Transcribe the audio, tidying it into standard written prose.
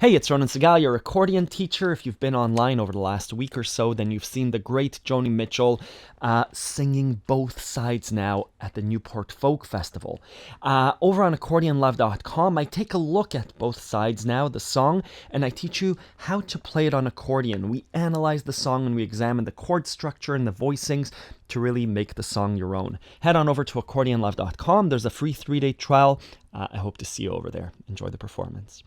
Hey, it's Ronan Segal, your accordion teacher. If you've been online over the last week or so, then you've seen the great Joni Mitchell singing Both Sides Now at the Newport Folk Festival. Over on accordionlove.com, I take a look at Both Sides Now, the song, and I teach you how to play it on accordion. We analyze the song and we examine the chord structure and the voicings to really make the song your own. Head on over to accordionlove.com. There's a free 3-day trial. I hope to see you over there. Enjoy the performance.